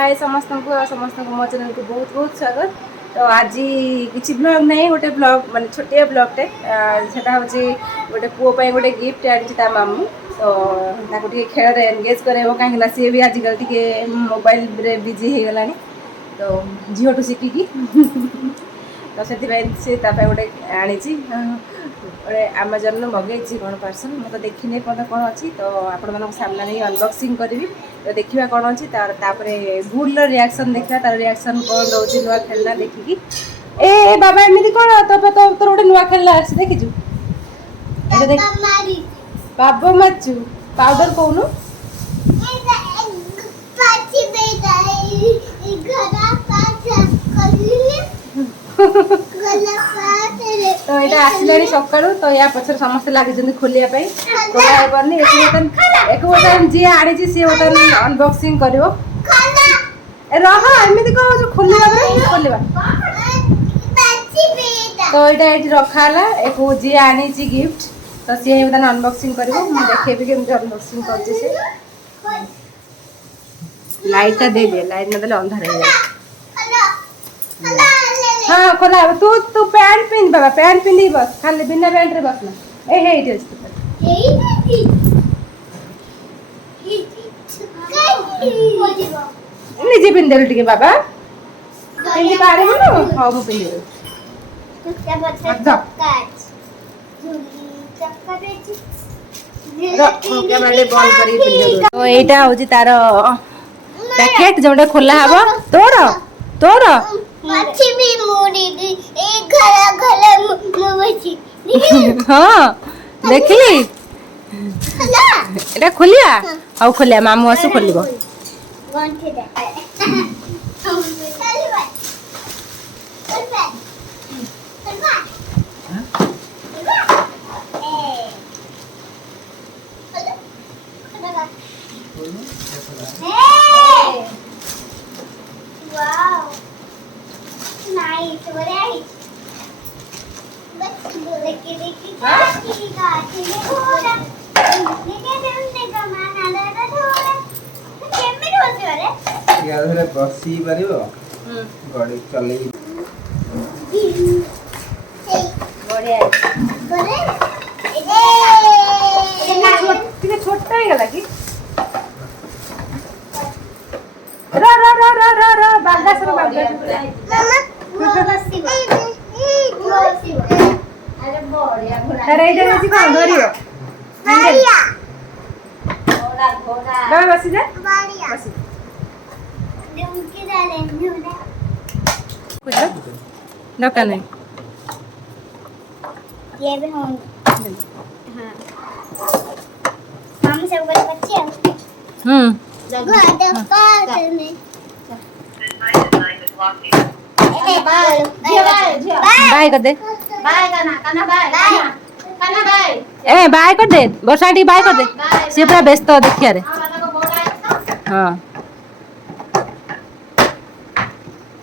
हाय समस्त को मो चैनल को बहुत बहुत स्वागत। तो आज किसी ब्लॉग नहीं गोटे ब्लॉग माने छोटिया ब्लॉगटे सेटा होची गोटे पुओ पे गोटे गिफ्ट आनी ता मामू। तो ताको टिके खेल रे एंगेज करेबो काहेला सी भी आजकल टिके मोबाइल रे बिजी हे गलानी। तो झियोटू सिखिकी तो से गोटे आनी गोटे आमाजन मगई कौन पार्सल मैं तो देखी कौन कौन अच्छी। तो आपण मान सामने नहीं अनबॉक्सिंग करी तो देखा कौन अच्छी भूल रिएक्शन देखा तार रिएक्शन कौन रोचे नुआ खेलना देखिकी ए बाबा एमती कौन तो तोर गोटे नुआ खेलना आसी देखीचु बाबा माचु पाउडर कौन तो यहाँ आसला सका तो या पचर समस्त लगे खोलिया खोलानी एक बर्तन जी आनी सी बर्तन अनबॉक्सिंग कर रमती कौन खोलिया तो यहाँ ये रखाला एक जी आनी गिफ्ट तो सी बर्तन अनबॉक्सिंग कर देखेबी केमती अनबॉक्सिंग कर लाइटा दे दे लाइट ना अंधार हो जाए। हाँ खोला तू पैंट पिंध बाबा पैंट पिंधि बस खाली बिना पैंट रे बस ना ए हे निजे पिंध देलु टिके बाबा पिंधि पारिबु न हां मु पिंधि तो एटा होची तार पैकेट जोटा खोला हबो तोर तोर हाँ देखली एटा खोलिया आउ खोलिया मामू आसु खोलिबो बसी पारिबो गाड़ी चले बढ़िया टिके छोटा ही गला की रा रा रा रा रा रा बागा सर बागा मामा बसी बसी अरे बढ़िया अरे इधर जी कौन धरियो बढ़िया घोड़ा घोड़ा बाबा बसी जा बढ़िया बसी उनके डाले घोड़ा कुछ दका नहीं ये भी हम हां हम सब बच्चे में बाय कर दे बाय करना बाय ए बाय कर दे वर्षा टी बाय कर दे से पूरा व्यस्त देखिया रे हां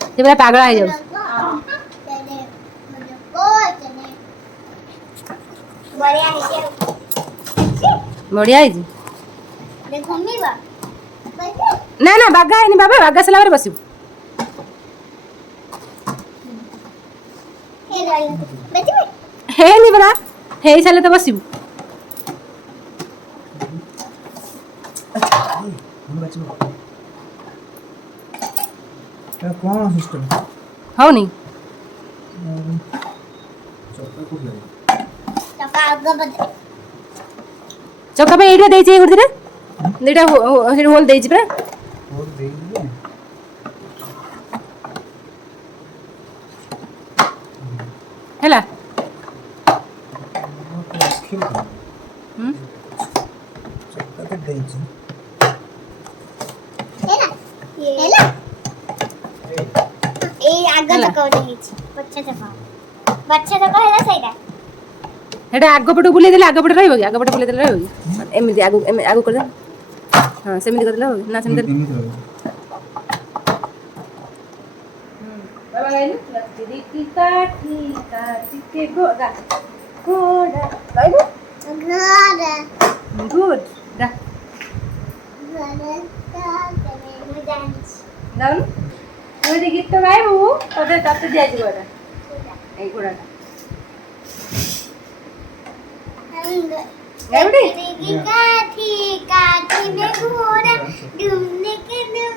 से पूरा पागल आ जाऊ बढ़िया है जी देखो मिबा ना ना बागा है बाबा बागा सला रे बसिबू हे नी बरा हे साले तो बसिबू कौन सिस्टम हो नी चक्का पे एटा देई छै गुडरे देटा होल देई छै पे होल देई दिए हैला चक्का पे देई छै हैला ए आगे तक देई छै बच्चा तक हैला सहीटा एटा आगो पटो बुले देले आगो पटो रहइबो कि आगो पटो बुले देले रहइबो कि एमिति आगो कर दे हां सेमिति कर देले हो ना सेमिति बाबा गाइनु लत्ती की काठी के गोड़ा गोड़ा गाइनु गुड दा ଯାଉନୁ ତୁ ଯଦି ଗୀତ ଗାଇବୁ ତତେ ଦିଆଯିବ ଏଇଟା ଏଇ ଘୋଡ଼ାଟା ଗାଇବୁଟି काठी काठी में घोड़ा डूबने के डूब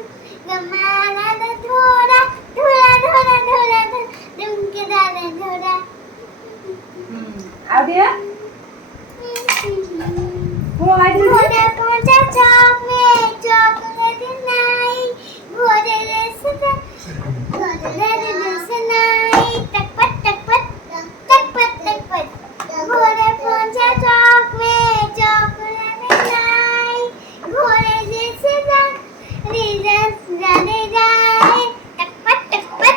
गमाला द थोड़ा थोड़ा थोड़ा थोड़ा डूब के दादा थोड़ा ଆଉ ଟିକେ ମୁଁ ଗାଇଥିଲି घोड़ा पहुंचा चौक में चॉकलेट नहीं घोड़े जैसे नहीं टकपट टकपट टकपट टकपट घोड़े पहुंचा चौक में चॉकलेट नहीं घोड़े जैसे जाने जाए टकपट टकपट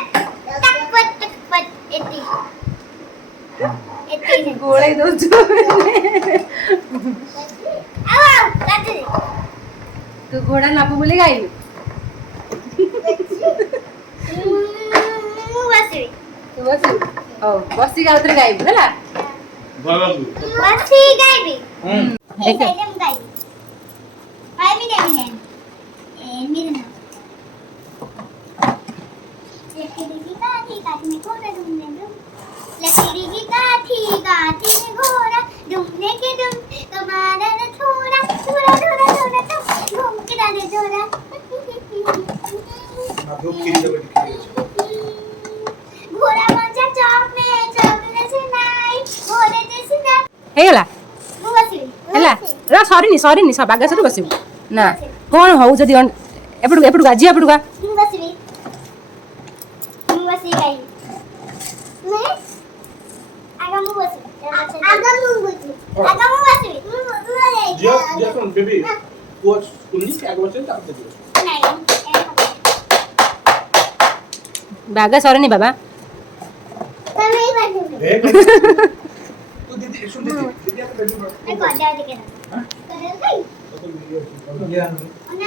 टकपट टकपट इतनी ଗୋଳେଇ ଦଉଛୁ ତୁ ଘୋଡ଼ା ନବୁ ବୋଲି ଗାଇଲୁ ତୁ ବସିବୁ ହଉ ବସିକି ଆଉ ଥରେ ଗାଇବୁ ହେଲା लकड़ी की काठी काठी में घोड़ा डूबने के डूब तुम्हारा न थोड़ा थोड़ा थोड़ा थोड़ा घूम के डाले थोड़ा घोड़ा पहुंचा चौक में चौक जैसे नाई घोड़े जैसे ना ହେଇଗଲା ମୁଁ ବସିବି ହେଲା ସରିନି ବାଗା ସରି ବସିବୁ ନା କ'ଣ ହଉ ଯଦି ଏପଟକୁ ଆଜି ଏପଟକୁ ମୁଁ ବସିବି ଗାଇ मैं आगा ମୁଁ ବସିବି जियो जियो सुन बेबी वो स्कूल नहीं आगे बच्चे तब तक ବାଗା ସରିନି ବାବା तमे ही बैठो तू दीदी सुन दीदी आप बैठो मैं कौन जा के ना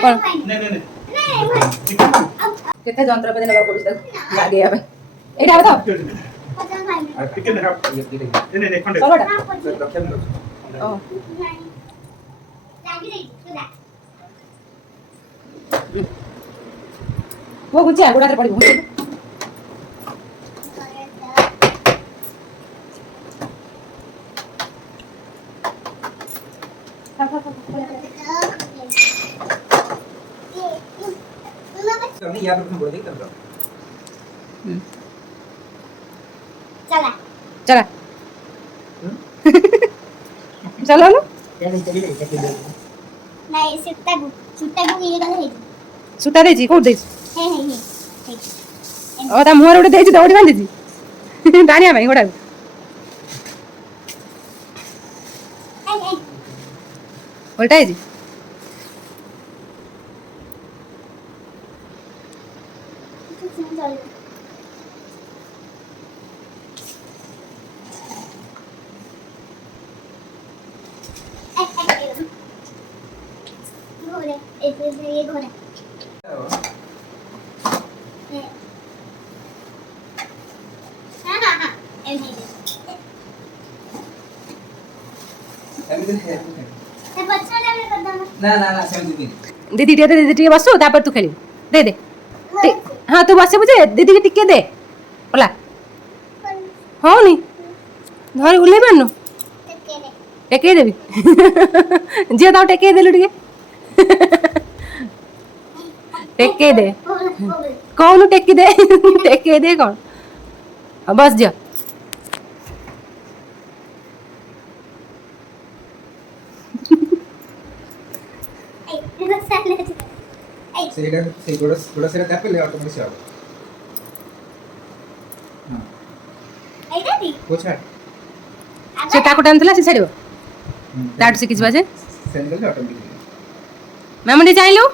कौन? नहीं नहीं नहीं କେତେ ଯନ୍ତ୍ରପାତି ନେବାକୁ ପଡୁଛି ତାକୁ ଲାଗେଇବା ପାଇଁ ଏଇଟା ହେବ ତ पता नहीं चिकन है नहीं नहीं खंडे ତଲଟା ଓ ପୁଅ ଘୁଞ୍ଚି ଗୋଡ଼ାରେ ପଡ଼ିବ हमने याद रखना बोल देगा तब चला चला चलो ना नहीं सुट्टा गु ये गले है ସୁତା ଦେଇଛି କୋଉଠି ଦେଇଛି हे ଓ ତା ମୁହଁରେ ଗୋଟେ ଦେଇଛି ଦୌଡ଼ି ବାନ୍ଧିଛି ଟାଣିବା ପାଇଁ ଗୋଟାକୁ ଓଲଟା ହେଇଛି घोड़े ये घोड़ा हाँ बच्चों ने कर दो ना ना ना सेम दिबी दीदी ଟିକେ ବସୁ ତାପରେ ତୁ ଖେଳିବୁ ଦେ ହଁ ତୁ ବସିବୁ ଯେ ଦିଦିକି ଟିକେ ଦେ ହେଲା ହଉନି ଧରି ଓହ୍ଲେଇ ପାରୁନୁ ଟେକେଇ ଦେବି ଝିଅ ତାକୁ ଟେକେଇ ଦେଲୁ ଟିକେ ଟେକେଇ ଦେ କହୁନୁ ଟେକି ଦେ ଟେକେଇ ଦେ କ'ଣ ବସ ଝିଅ से गोड़ा से तापले ऑटोमेटिक से आबो हां एटा दी पोछा से ताको टानथला से छाड़िबो ताटू से किछ बाजे सेंडल ऑटोमेटिक मामू ने चाइलो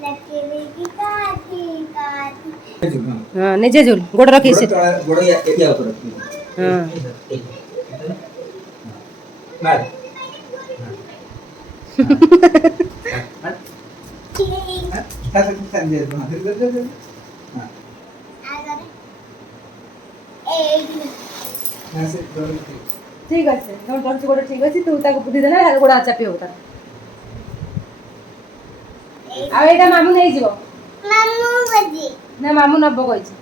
लकड़ी की काठी काठी हां निजे झूल गोड़ रखी से गोड़ा एरिया ऊपर रखी हां मार हां संजय हां ठीक আছে তোর তোর গোড় ঠিক আছে তুই তাকে বুদ্ধি দেনা গোড় চাপি হবো তার আর এটা মামু নেই ଯିବ মামু বজি না মামু নব কইছি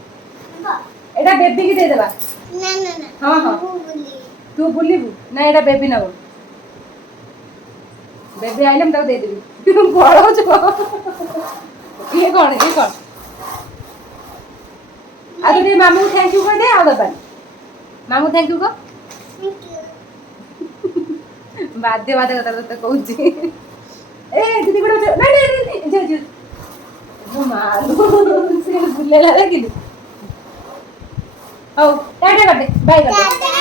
বা এটা বেবি কি দেই দেবা না না না হ্যাঁ হ্যাঁ মামু বলি তু বুলিবু না এটা বেবি নব বেবি আইলাম তাও দেই দেবি বড় হচ্ছে ইয়ে কর আর তুই মামু থ্যাংক ইউ করে দে আও দবাই মামু থ্যাংক ইউ কর থ্যাংক ইউ বাদে কথা তো কହୁଛି ଏ ଦିଦି ଗୋଟେ ନାଇଁ ମାରୁ ସେ ବୁଲେଇଲା ଦେଖିଲୁ ହଉ ଟାଟା ବାଟେ ବାଇ ବାଟେ